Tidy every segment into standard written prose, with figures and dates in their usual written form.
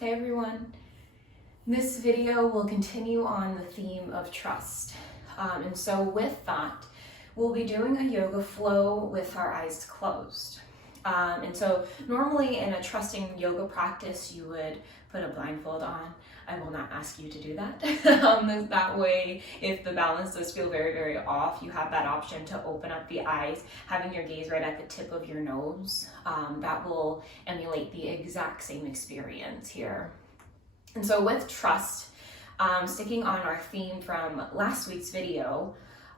Hey everyone, this video will continue on the theme of trust. And so with that, we'll be doing a yoga flow with our eyes closed. And so normally in a trusting yoga practice, you would put a blindfold on. I will not ask you to do that. That way, if the balance does feel very, very off, you have that option to open up the eyes, having your gaze right at the tip of your nose. That will emulate the exact same experience here. And so with trust, sticking on our theme from last week's video,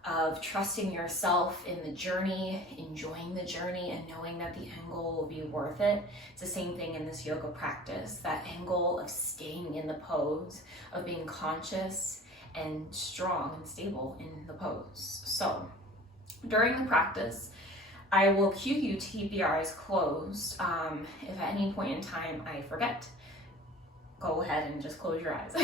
of trusting yourself in the journey, enjoying the journey, and knowing that the end goal will be worth it. It's the same thing in this yoga practice, that end goal of staying in the pose, of being conscious and strong and stable in the pose. So during the practice, I will cue you to keep your eyes closed. If at any point in time I forget, go ahead and just close your eyes.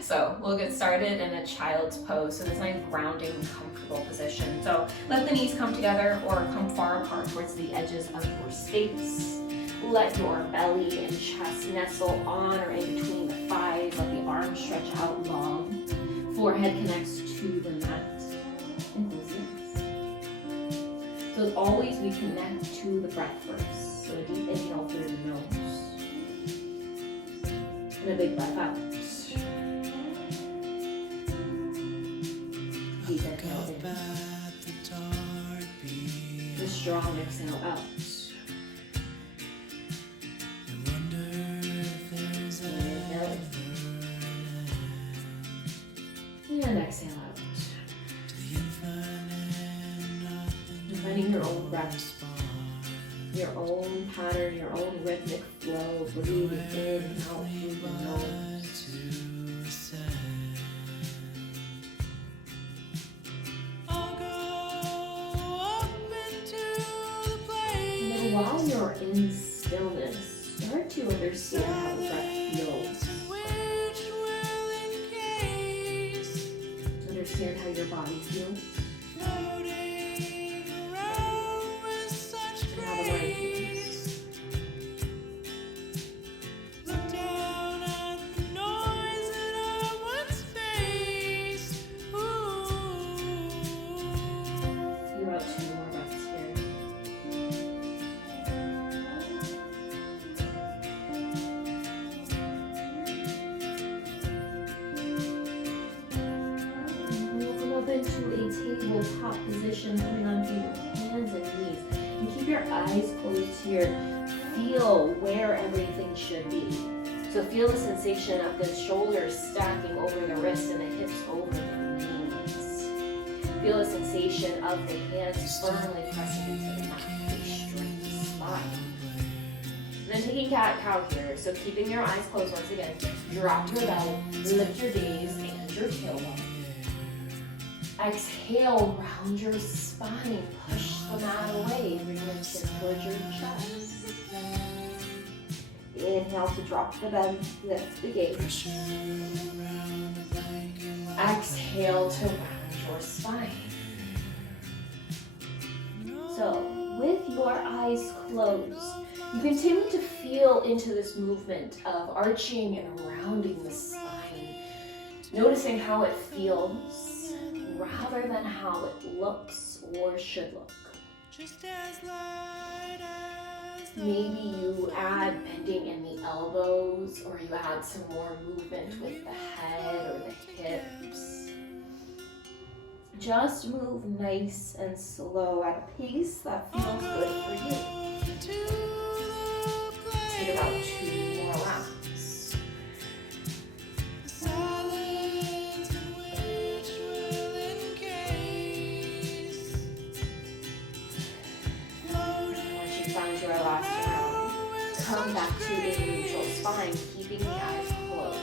So we'll get started in a child's pose. So this nice grounding, comfortable position. So let the knees come together or come far apart towards the edges of your space. Let your belly and chest nestle on or in between the thighs. Let the arms stretch out long. Forehead connects to the mat. And close the eyes. So as always, we connect to the breath first. So a deep inhale through the nose. And a big breath out. Deep exhale in. The strong exhale out. Inhale. And exhale out. Finding your own breath. Your own pattern, your own rhythmic flow, breathing in and out through the nose. And then while you're in stillness, start to understand how the breath feels. Understand how your body feels. Into a tabletop position, coming onto your hands and knees. And keep your eyes closed here. Feel where everything should be. So feel the sensation of the shoulders stacking over the wrists and the hips over the knees. Feel the sensation of the hands firmly pressing into the mat, a straight spine. And then taking cat-cow here. So keeping your eyes closed once again. Drop your belly, lift your gaze and your tailbone. Exhale, round your spine, push the mat away, bring your chin towards your chest. Inhale to drop the belly, lift the gaze. Exhale to round your spine. So, with your eyes closed, you continue to feel into this movement of arching and rounding the spine, noticing how it feels, rather than how it looks or should look. Maybe you add bending in the elbows, or you add some more movement with the head or the hips. Just move nice and slow at a pace that feels good for you. Take about 2 more rounds. Your last round. Come back to a neutral spine, keeping the eyes closed.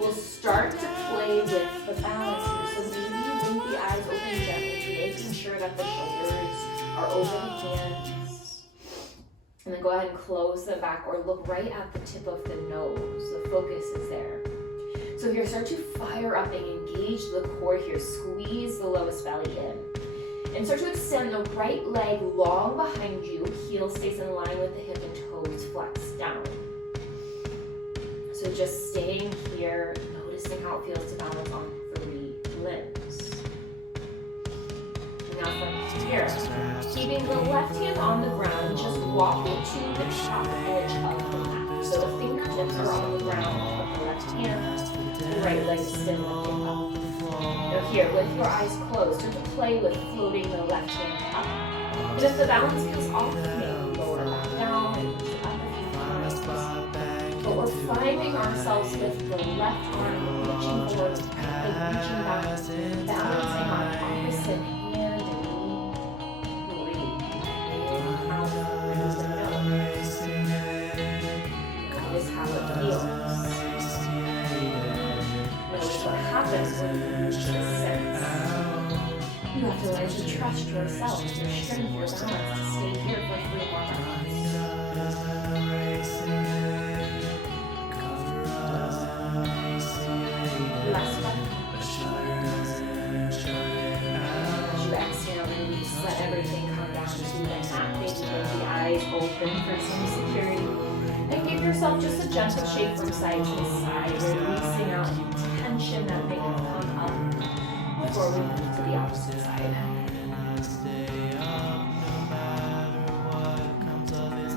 We'll start to play with the balance here. So maybe bring the eyes open gently, making sure that the shoulders are over the hands. And then go ahead and close them back or look right at the tip of the nose. The focus is there. So here, start to fire up and engage the core here. Squeeze the lowest belly in. And start to extend the right leg long behind you. Heel stays in line with the hip and toes flex down. So just staying here, noticing how it feels to balance on 3 limbs. Now from here, keeping the left hand on the ground, just walk it to the top edge of the mat. So the fingertips are on the ground of the left hand, the right leg is still lifting up. Now here, with your eyes closed, start to play with floating the left hand up. But if the balance feels off, maybe lower it back down, maybe push it up a few times. But we're finding ourselves with the left arm reaching forward, like reaching back, balancing our opposite hand and knee. Breathe. Inhale through the nose. Notice how it feels. Notice what happens when you reach this sense. You have to learn to trust yourself, your strength, your balance, to stay here for 3 more breaths. Last breath. As you exhale, release, let everything come down to the mat. Maybe keep the eyes open for some security. And give yourself just a gentle shake from side to side, releasing out tension that may have come up before we move to the opposite side.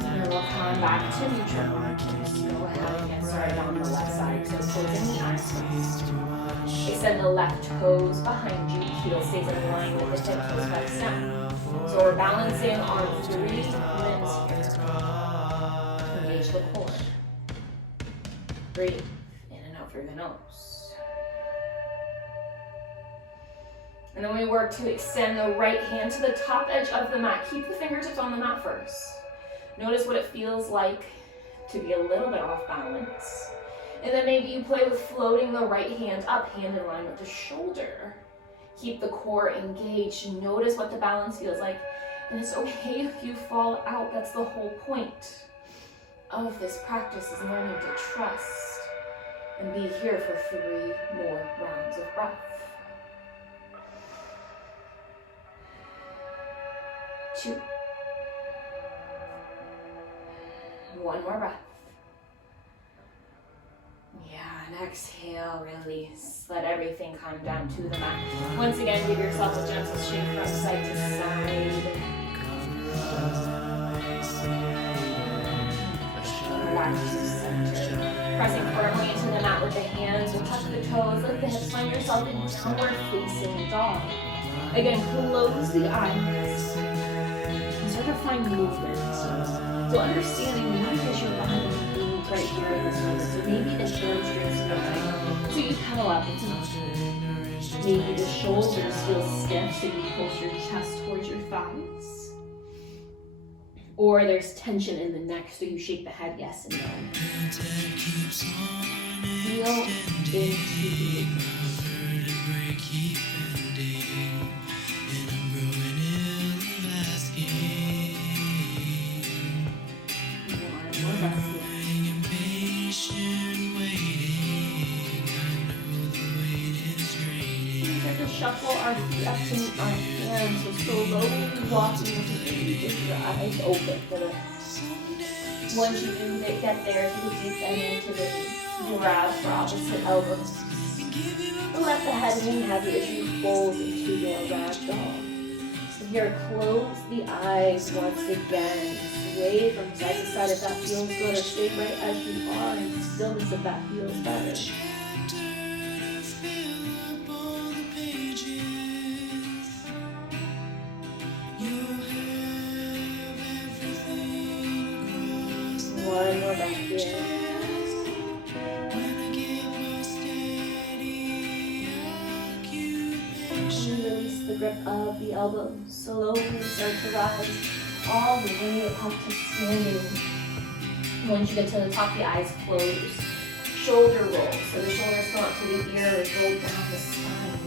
And we'll come back to neutral. Just go ahead and get started on the left side. So closing the eyes first. Extend the left toes behind you. Heel stays in line with the hip, toes press down. So we're balancing on 3 limbs here. Engage the core. Breathe in and out through the nose. And then we work to extend the right hand to the top edge of the mat. Keep the fingertips on the mat first. Notice what it feels like to be a little bit off balance. And then maybe you play with floating the right hand up, hand in line with the shoulder. Keep the core engaged. Notice what the balance feels like. And it's okay if you fall out. That's the whole point of this practice, is learning to trust and be here for 3 more rounds of breath. 2. 1 more breath. Yeah, and exhale, release. Let everything come down to the mat. Once again, give yourself a gentle shake from side to side. Back to center. Pressing firmly into the mat with the hands. We'll tuck the toes, lift the hips, find yourself in downward facing dog. Again, close the eyes and start to find movement. So understanding what is your body needs right here in this moment. So maybe the hamstrings feel. So you pedal up. Maybe the shoulders feel stiff, so you push your chest towards your thighs. Or there's tension in the neck, so you shake the head yes and no. Feel into the shuffle our feet up to meet our hands. So slowly walking with your eyes open for this. Once you do get there, take a deep bend into the grab for opposite elbows. Let the head hang heavy as you fold into your ragdoll. So here, close the eyes once again. Sway from side to side if that feels good, or stay right as you are in stillness if that feels better. One more back here. And release the grip of the elbows. Slowly start to rise all the way up to standing. Once you get to the top, the eyes close. Shoulder roll. So the shoulders come up to the ears, roll down the spine.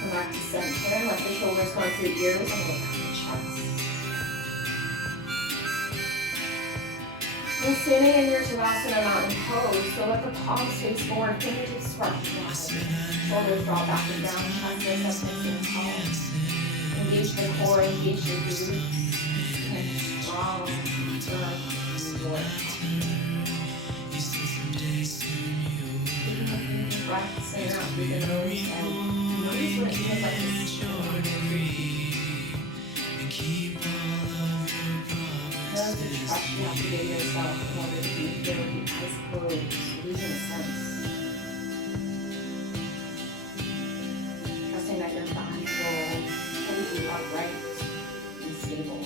Come back to center. Let the shoulders come up to the ears and roll down the chest. And standing in your Tadasana mountain pose, so let the palms face forward, fingertips spread wide. Shoulders drop back and down, chest is up nice and tall. Engage the core, engage the glutes. And strong, good. floor. Breaths in out through the nose and notice what it feels like to sit on your feet. Know the trust you have to give yourself in order to be here with the eyes closed, losing a sense. Trusting that your body will hold you upright and stable.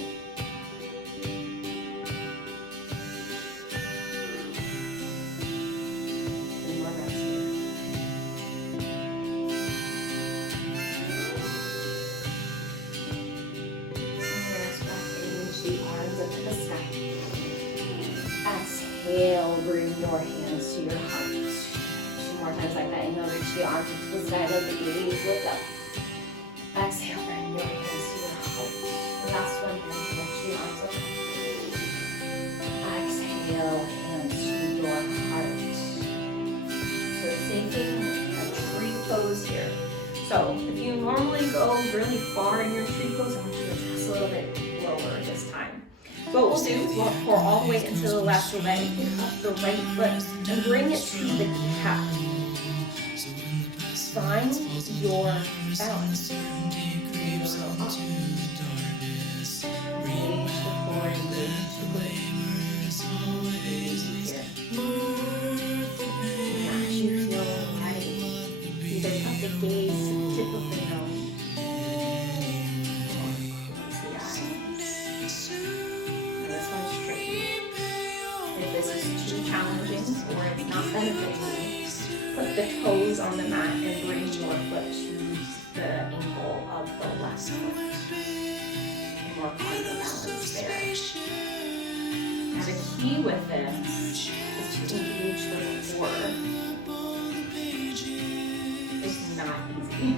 Exhale, bring your hands to your heart. 2 more times like that. Inhale, reach the arms up to the sky, let the gaze lift up. Exhale, bring your hands to your heart. Last one, reach the arms up. Exhale, hands to your heart. So it's taking a tree pose here. So if you normally go really far in your tree pose, I want you to press a little bit lower this time. So what we'll do is we'll pour all the way into the left leg, pick up the right foot, and bring it to the calf. Find your balance. Reach the core, engage the glutes. As you feel ready, either cut the gaze, tip of the nose, or close the eyes. This is too challenging or it's not benefiting you, put the toes on the mat and bring your foot to the ankle of the left foot. And work on the balance there. Now the key with this is to engage the core. It's not easy.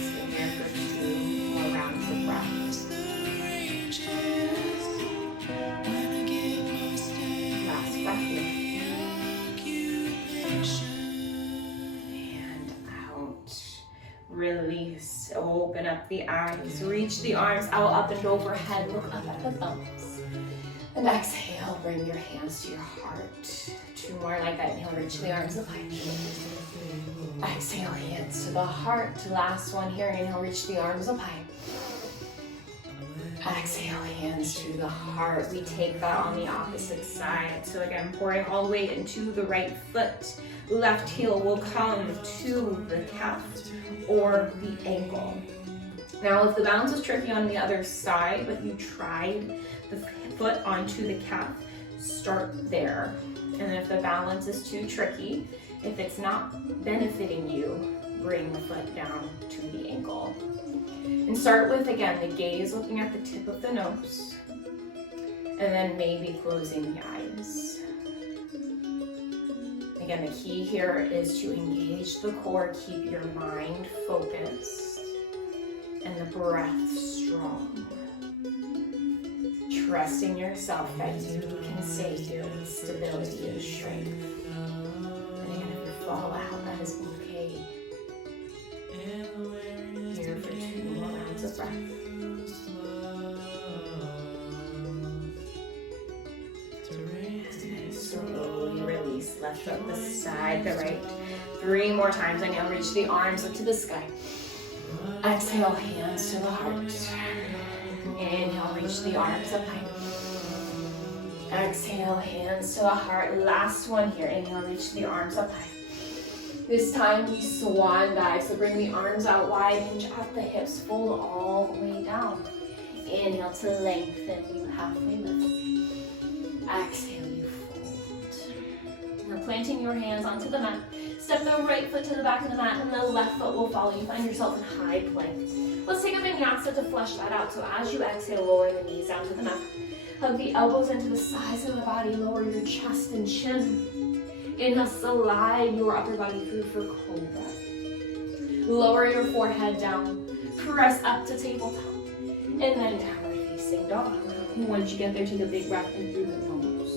Stay here for 2 more rounds of breath. And out. Release. Open up the eyes. Reach the arms out, up and overhead. Look up at the thumbs. And exhale. Bring your hands to your heart. 2 more like that. Inhale. Reach the arms up high. Exhale. Hands to the heart. Last one here. Inhale. Reach the arms up high. Exhale, hands to the heart. We take that on the opposite side. So again, pouring all the way into the right foot. Left heel will come to the calf or the ankle. Now, if the balance is tricky on the other side, but you tried the foot onto the calf, start there. And if the balance is too tricky, if it's not benefiting you, bring the foot down to the ankle. And start with, again, the gaze looking at the tip of the nose, and then maybe closing the eyes. Again, the key here is to engage the core, keep your mind focused, and the breath strong. Trusting yourself that you can stay here with stability and strength. And again, if you fall out, that is okay. Here for 2 more rounds of breath. And slowly release. Left foot beside the right. 3 more times. And now reach the arms up to the sky. Exhale, hands to the heart. Inhale, reach the arms up high. Exhale, hands to the heart. Last one here. Inhale, reach the arms up high. This time we swan dive, so bring the arms out wide, hinge at the hips, fold all the way down. Inhale to lengthen, you halfway lift. Exhale, you fold. Now planting your hands onto the mat. Step the right foot to the back of the mat and the left foot will follow. You find yourself in high plank. Let's take a vinyasa to flesh that out. So as you exhale, lower the knees down to the mat. Hug the elbows into the sides of the body, lower your chest and chin. Inhale, slide your upper body through for cobra. Lower your forehead down. Press up to tabletop. And then downward facing dog. And once you get there, take a big breath in through the nose.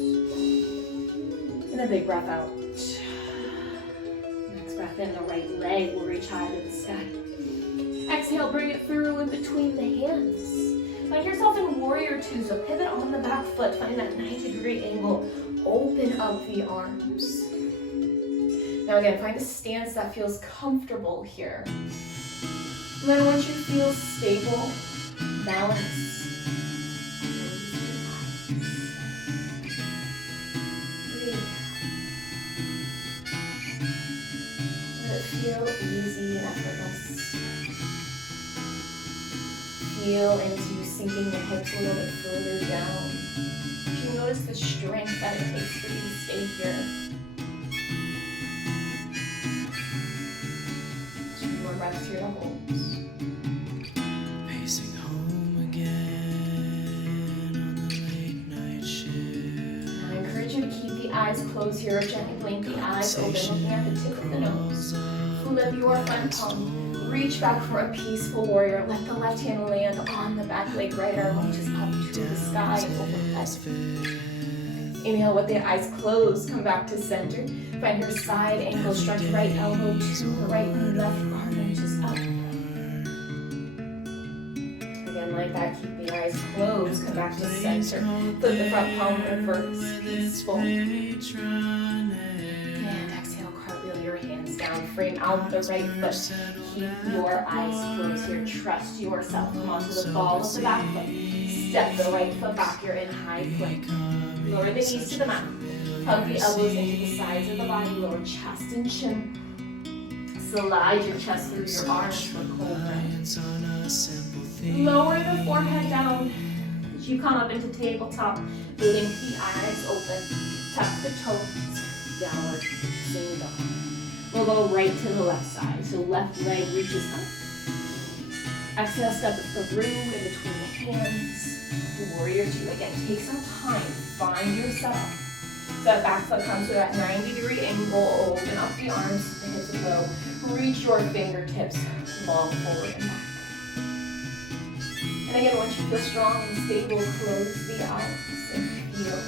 And a big breath out. Next breath in, the right leg will reach high to the sky. Exhale, bring it through in between the hands. Find Find yourself in warrior two, so pivot on the back foot, find that 90-degree angle, open up the arms. Now again, find a stance that feels comfortable here. And then once you feel stable, balance. Let it feel easy and effortless. Feel into you sinking the hips a little bit further down. You notice the strength that it takes for you to stay here. 2 more breaths here to hold. Pacing home again on the late night shift. I encourage you to keep the eyes closed here, or gently blink the eyes open, looking at the tip of the nose. Flip your front palm. Reach back for a peaceful warrior. Let the left hand land on the back leg, right arm reaches up to the sky overhead. Inhale with the eyes closed, come back to center. Find your side angle, stretch right elbow to the right knee, left arm reaches up. Again, like that, keep the eyes closed, come back to center. Flip the front palm, reverse, peaceful. And exhale, cartwheel your hands down, frame out the right foot. Keep your eyes closed here, trust yourself. Come onto the ball of the back foot. Step the right foot back, you're in high plank. Lower the knees to the mat. Hug the elbows into the sides of the body, lower chest and chin. Slide your chest through your arms for cobra. Lower the forehead down as you come up into tabletop. Blink the eyes open. Tuck the toes. Downward facing dog. We'll go right to the left side. So left leg reaches up. Exhale, step through in between the hands. Warrior two. Again, take some time. Find yourself. So that back foot comes to that 90-degree angle. Open up the arms, the hips are low. Reach your fingertips long forward and back. And again, once you feel strong and stable, close the eyes and feel.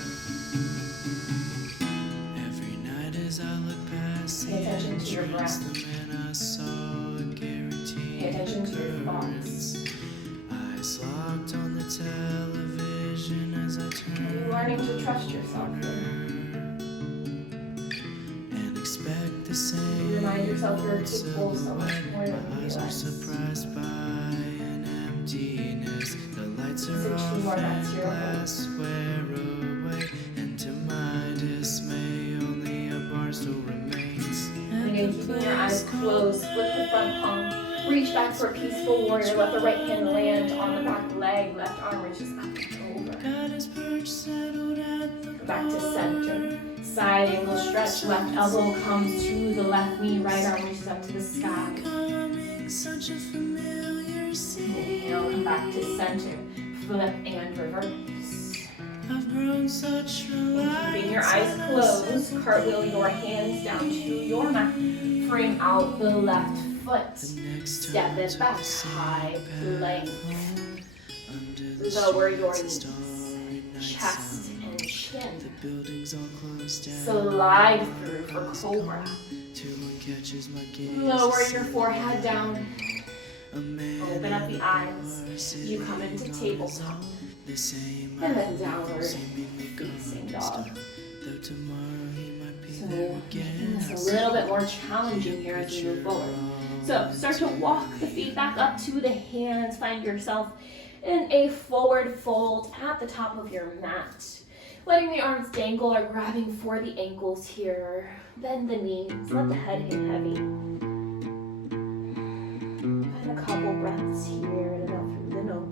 Every night as I look past Pay attention to your breath. Pay attention to your thoughts. Eyes locked on the television as I turn. Are you learning to trust yourself here? And expect the same. You remind yourself you're capable of so much more than you Eyes are realize. surprised by an emptiness. The lights So are 2 off more and breaths here. glass wear away. And to my dismay, only a bar still remains. And again, keeping your eyes closed, flip the front palm, reach back for a peaceful warrior, let the right hand land on the back leg, left arm reaches up and over. Come back to center, side angle stretch, left elbow comes to the left knee, right arm reaches up to the sky. Inhale, come back to center, flip and reverse. Keeping your eyes closed, cartwheel your hands down to your mat. Frame out the left foot. Step it back, high plank. Lower your knees, chest and chin. Slide through for cobra. Lower your forehead down. Open up the eyes. You come into tabletop. And then downward facing dog. So making this a little bit more challenging here as we move forward. So start to walk the feet back up to the hands. Find yourself in a forward fold at the top of your mat. Letting the arms dangle or grabbing for the ankles here. Bend the knees. Let the head hit heavy. And a couple breaths here and out through the nose.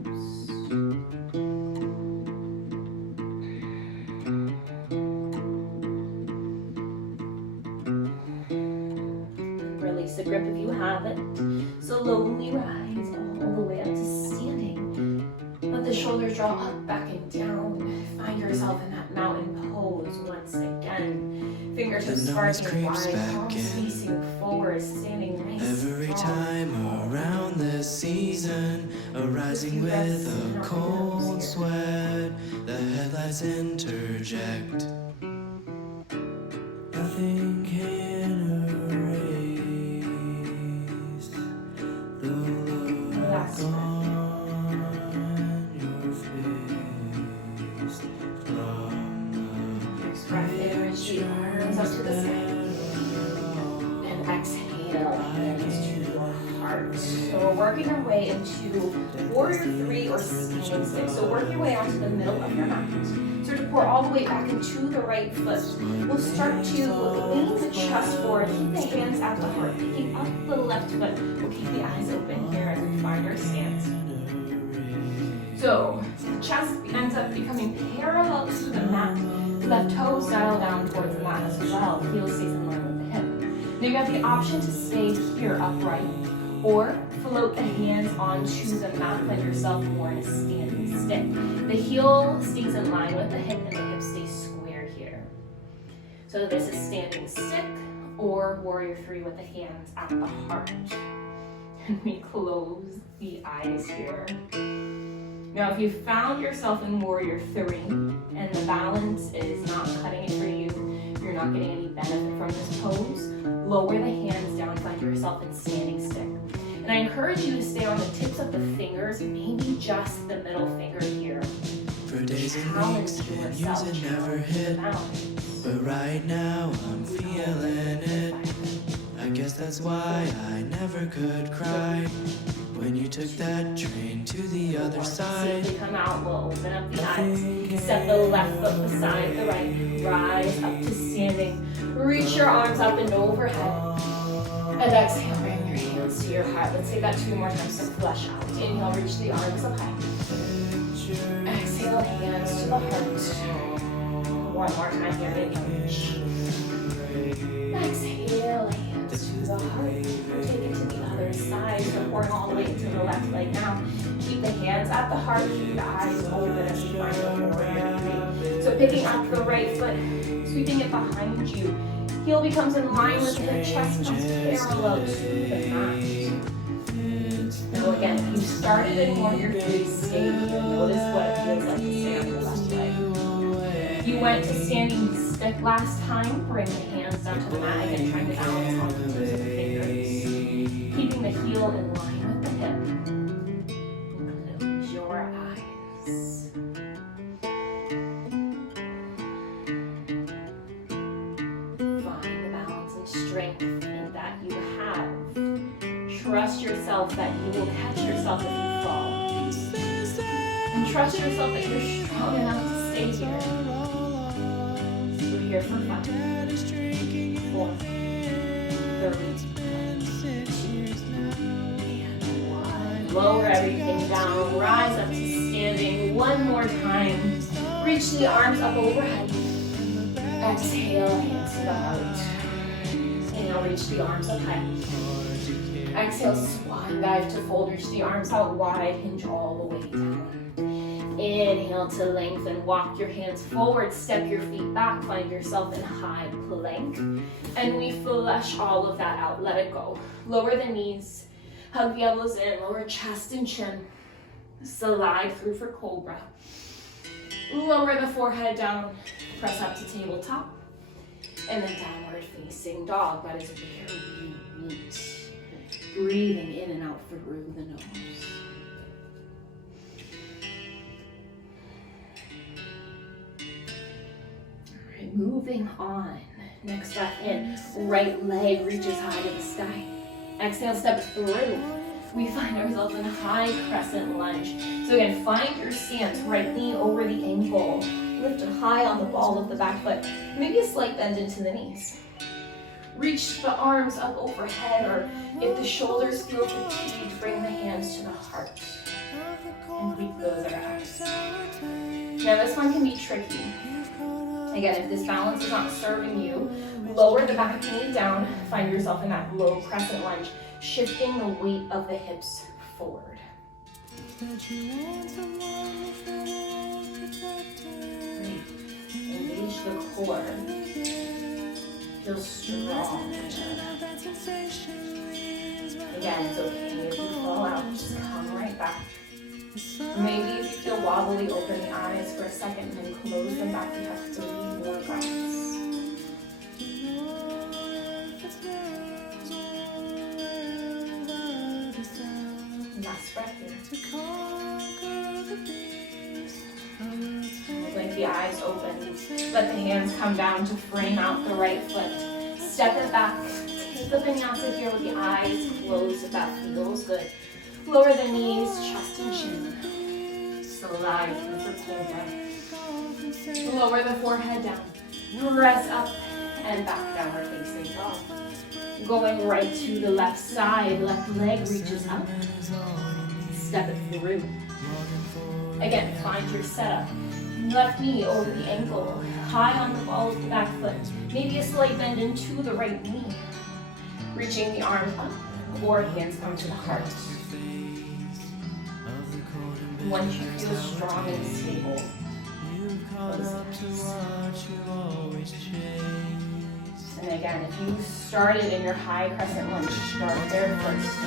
Release the grip if you have it. Slowly rise all the way up to standing. Let the shoulders draw up, back and down. Find yourself in that mountain pose once again. Fingertips sparking wide, palms facing forward, standing nice. Every time around this season, arising with a cold sweat, the headlights interject. Nothing can erase the look on your into warrior three or standing stick. So work your way onto the middle of your mat. Start to pour all the way back into the right foot. We'll start to lean the chest forward, keep the hands at the heart, picking up the left foot. We'll keep the eyes open here as we find our stance. So the chest ends up becoming parallel to the mat. Left toes dial down towards the mat as well. Heel stays in line with the hip. Now you have the option to stay here upright or float the hands onto the mat, find yourself more in a standing stick. The heel stays in line with the hip and the hip stays square here. So this is standing stick or warrior three with the hands at the heart. And we close the eyes here. Now if you found yourself in warrior three and the balance is not cutting it for you, you're not getting any benefit from this pose, lower the hands down, find yourself in standing stick. And I encourage you to stay on the tips of the fingers, maybe just the middle finger here. For days and weeks and years it never hit, but right now I'm feeling it. I guess that's why I never could cry when you took that train to the other side. So we come out, we'll open up the eyes, step the left foot beside the right, rise up to standing, reach your arms up and overhead, and exhale, bring your hands to your heart. Let's take that 2 more times to flush out. Inhale, reach the arms up high. Exhale, hands to the heart. 1 more time here, inhale, reach. Exhale, hands to the heart. Take it to the other side. So pouring all the way to the left leg now. Keep the hands at the heart, keep the eyes open as you find the warrior three. So picking up the right foot, sweeping it behind you. Heel becomes in line with the hip, chest comes parallel to the mat. Now again, if you started in warrior three, stay here. Notice what it feels like to stay on your left leg. You went to standing stick last time, bring the hands down to the mat, again trying to balance on the tips of the fingers. Keeping the heel in line with the hip. Close your eyes. Find the balance and strength in that you have. Trust yourself that you will catch yourself if you fall. And trust yourself that you're strong enough to stay here. So we're here for 5, 4, 3, lower everything down, rise up to standing 1 more time. Reach the arms up overhead. Exhale, hands to the heart. Inhale, reach the arms up high. Exhale, swan dive to fold, reach the arms out wide, hinge all the way down. Inhale to lengthen, walk your hands forward, step your feet back, find yourself in high plank. And we flush all of that out, let it go. Lower the knees. Hug the elbows in, lower chest and chin. Slide through for cobra. Lower the forehead down, press up to tabletop. And then downward facing dog. That is where we meet. Breathing in and out through the nose. All right, moving on. Next breath in, right leg reaches high to the sky. Exhale, step through. We find ourselves in a high crescent lunge. So again, find your stance, right knee over the ankle. Lift it high on the ball of the back foot. Maybe a slight bend into the knees. Reach the arms up overhead, or if the shoulders feel fatigued, bring the hands to the heart. And we close our eyes. Now this one can be tricky. Again, if this balance is not serving you, lower the back knee down, find yourself in that low crescent lunge, shifting the weight of the hips forward. Great. Engage the core. Feel strong. Again, it's okay if you fall out, just come right back. Maybe if you feel wobbly, open the eyes for a second and then close them back. You have 3 more breaths. Last breath here. Blink the eyes open. Let the hands come down to frame out the right foot. Step it back. Take the vinyasa here with the eyes closed if that feels good. Lower the knees, chest and chin. Slide through for cobra. Lower the forehead down. Press up and back, downward facing dog. Going right to the left side, left leg reaches up. Step it through. Again, find your setup. Left knee over the ankle, high on the ball of the back foot. Maybe a slight bend into the right knee. Reaching the arms up, or hands come to the heart. Once you feel strong and stable, close the eyes. And again, if you started in your high crescent lunge, start there first.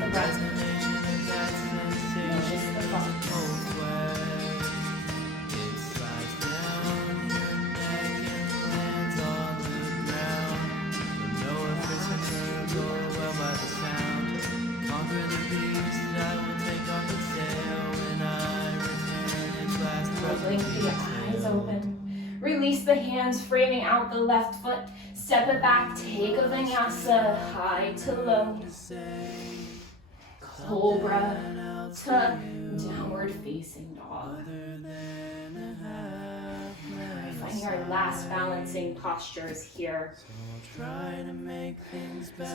The breath. Notice the thoughts. Blink the eyes open. Release the hands, framing out the left foot. Step it back, take a vinyasa, high to low. Cobra to downward facing dog. Finding our last balancing postures here. So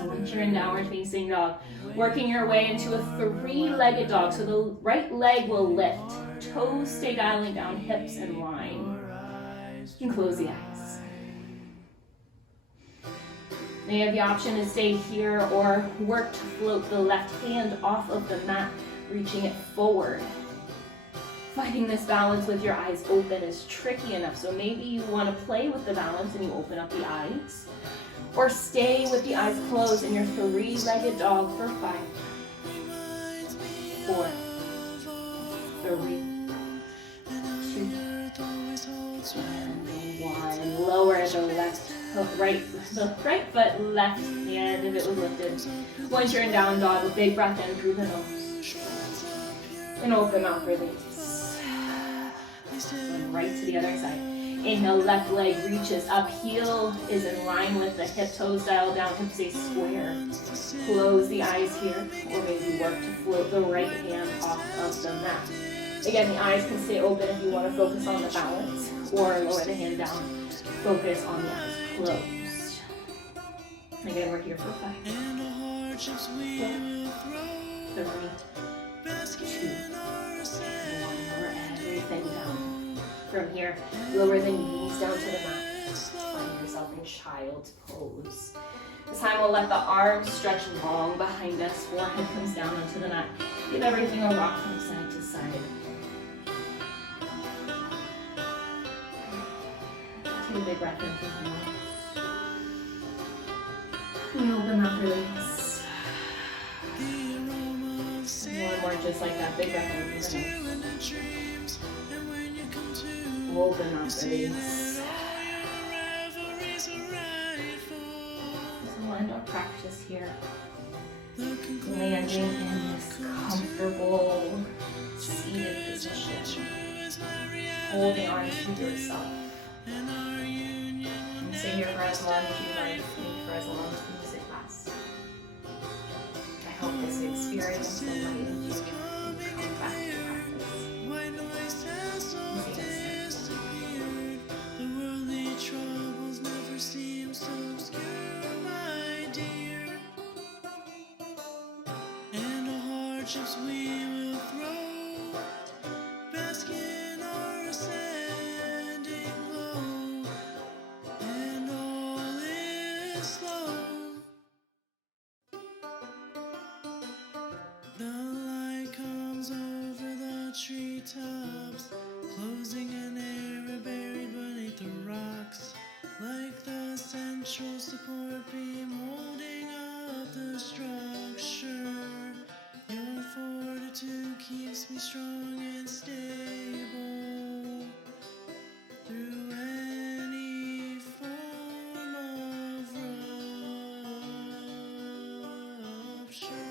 once you're in downward facing dog, working your way into a three-legged dog. So the right leg will lift. Toes stay dialing down, hips in line. And close the eyes. Now you have the option to stay here or work to float the left hand off of the mat, reaching it forward. Finding this balance with your eyes open is tricky enough, so maybe you want to play with the balance and you open up the eyes. Or stay with the eyes closed in your three-legged dog for 5, 4, 3, 2, and 1. Lower the left hook, the right foot, left hand if it was lifted. Once you're in down dog, a big breath in through the nose. And open mouth, release. And right to the other side. Inhale, left leg reaches up, heel is in line with the hip, toes dial down, hips stay square. Close the eyes here, or maybe work to float the right hand off of the mat. Again, the eyes can stay open if you want to focus on the balance, or lower the hand down, focus on the eyes closed. Again, we're here for 5, 4, 3, 2, 1. Lower everything down. From here, lower the knees down to the mat. Find yourself in child's pose. This time we'll let the arms stretch long behind us. Forehead comes down onto the mat. Give everything a rock from side to side. Take a big breath in through the nose. And open up, release. One more just like that. Big breath in through the nose. Open up, release. So we'll end our practice here. Landing in this comfortable seated position. Holding on to yourself. And stay here for as long as you like, and for as long as the music lasts. I hope this experience will enlighten you and come back to practice. Troubles never seem so obscure, my dear. And all hardships we will throw, bask in our ascending glow, and all is slow. The light comes over the treetops, closing an area buried beneath the rocks, like the central support beam holding up the structure. Your fortitude keeps me strong and stable through any form of rupture.